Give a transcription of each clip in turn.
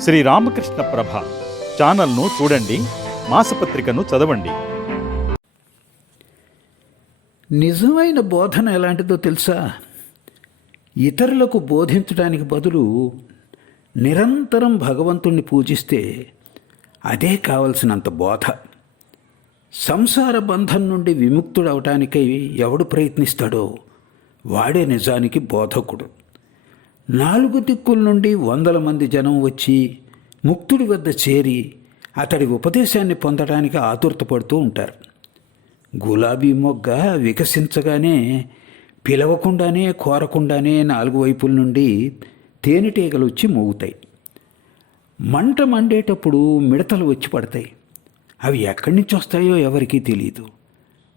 శ్రీ రామకృష్ణ ప్రభ ఛానల్ను చూడండి మాసపత్రికను చదవండి. నిజమైన బోధన ఎలాంటిదో తెలుసా? ఇతరులకు బోధించడానికి బదులు నిరంతరం భగవంతుణ్ణి పూజిస్తే అదే కావలసినంత బోధ. సంసార బంధం నుండి విముక్తుడవటానికై ఎవడు ప్రయత్నిస్తాడో వాడే నిజానికి బోధకుడు. నాలుగు దిక్కుల నుండి వందల మంది జనం వచ్చి ముక్తుడి వద్ద చేరి అతడి ఉపదేశాన్ని పొందడానికి ఆతురతపడుతూ ఉంటారు. గులాబీ మొగ్గ వికసించగానే పిలవకుండానే కోరకుండానే నాలుగు వైపుల నుండి తేనెటీగలు వచ్చి మోగుతాయి. మంట మండేటప్పుడు మిడతలు వచ్చి పడతాయి. అవి ఎక్కడి నుంచి వస్తాయో ఎవరికీ తెలియదు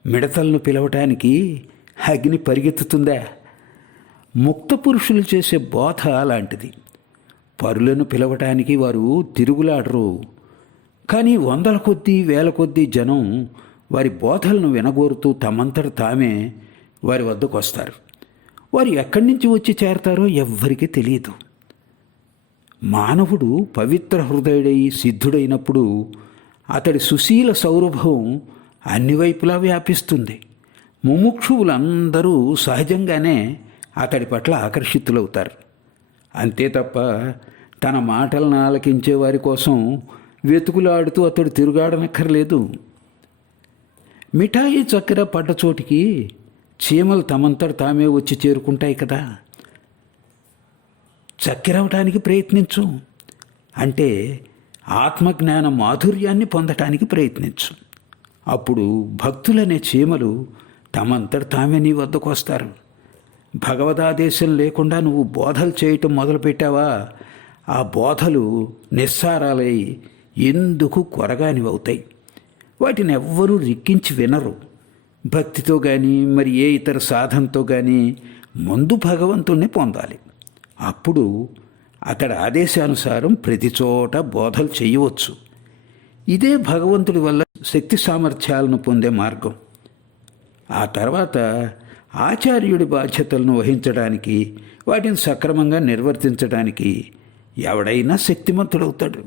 మిడతలను పిలవటానికి అగ్ని పరిగెత్తుతుందా? ముక్త పురుషులు చేసే బోధ అలాంటిది పరులను పిలవటానికి వారు తిరుగులాడరు. కానీ వందల కొద్దీ వేల కొద్దీ జనం వారి బోధలను వినగోరుతూ తమంతట తామే వారి వద్దకు వస్తారు. వారు ఎక్కడి నుంచి వచ్చి చేరతారో ఎవ్వరికీ తెలియదు. మానవుడు పవిత్ర హృదయుడై సిద్ధుడైనప్పుడు అతడి సుశీల సౌరభం అన్ని వైపులా వ్యాపిస్తుంది. ముముక్షువులందరూ సహజంగానే అతడి పట్ల ఆకర్షితులవుతారు. అంతే తప్ప తన మాటలను ఆలకించే వారి కోసం వెతుకులాడుతూ అతడు తిరుగాడనక్కర్లేదు. మిఠాయి చక్కెర పడ్డ చోటికి చీమలు తమంతట తామే వచ్చి చేరుకుంటాయి కదా. చక్కెరవటానికి ప్రయత్నించు. అంటే ఆత్మజ్ఞాన మాధుర్యాన్ని పొందటానికి ప్రయత్నించు. అప్పుడు భక్తులనే చీమలు తమంతట తామే నీ వద్దకు వస్తారు. భగవదాదేశం లేకుండా నువ్వు బోధలు చేయటం మొదలుపెట్టావా? ఆ బోధలు నిస్సారాలై ఎందుకు కొరగానివవుతాయి? వాటిని ఎవ్వరూ రిక్కించి వినరు. భక్తితో కానీ మరి ఏ ఇతర సాధనతో కానీ ముందు భగవంతుణ్ణి పొందాలి. అప్పుడు అతడి ఆదేశానుసారం ప్రతి చోట బోధలు చేయవచ్చు. ఇదే భగవంతుడి వల్ల శక్తి సామర్థ్యాలను పొందే మార్గం. ఆ తర్వాత ఆచార్యుడి బాధ్యతలను వహించడానికి వాటిని సక్రమంగా నిర్వర్తించడానికి ఎవడైనా శక్తిమంతుడవుతాడు.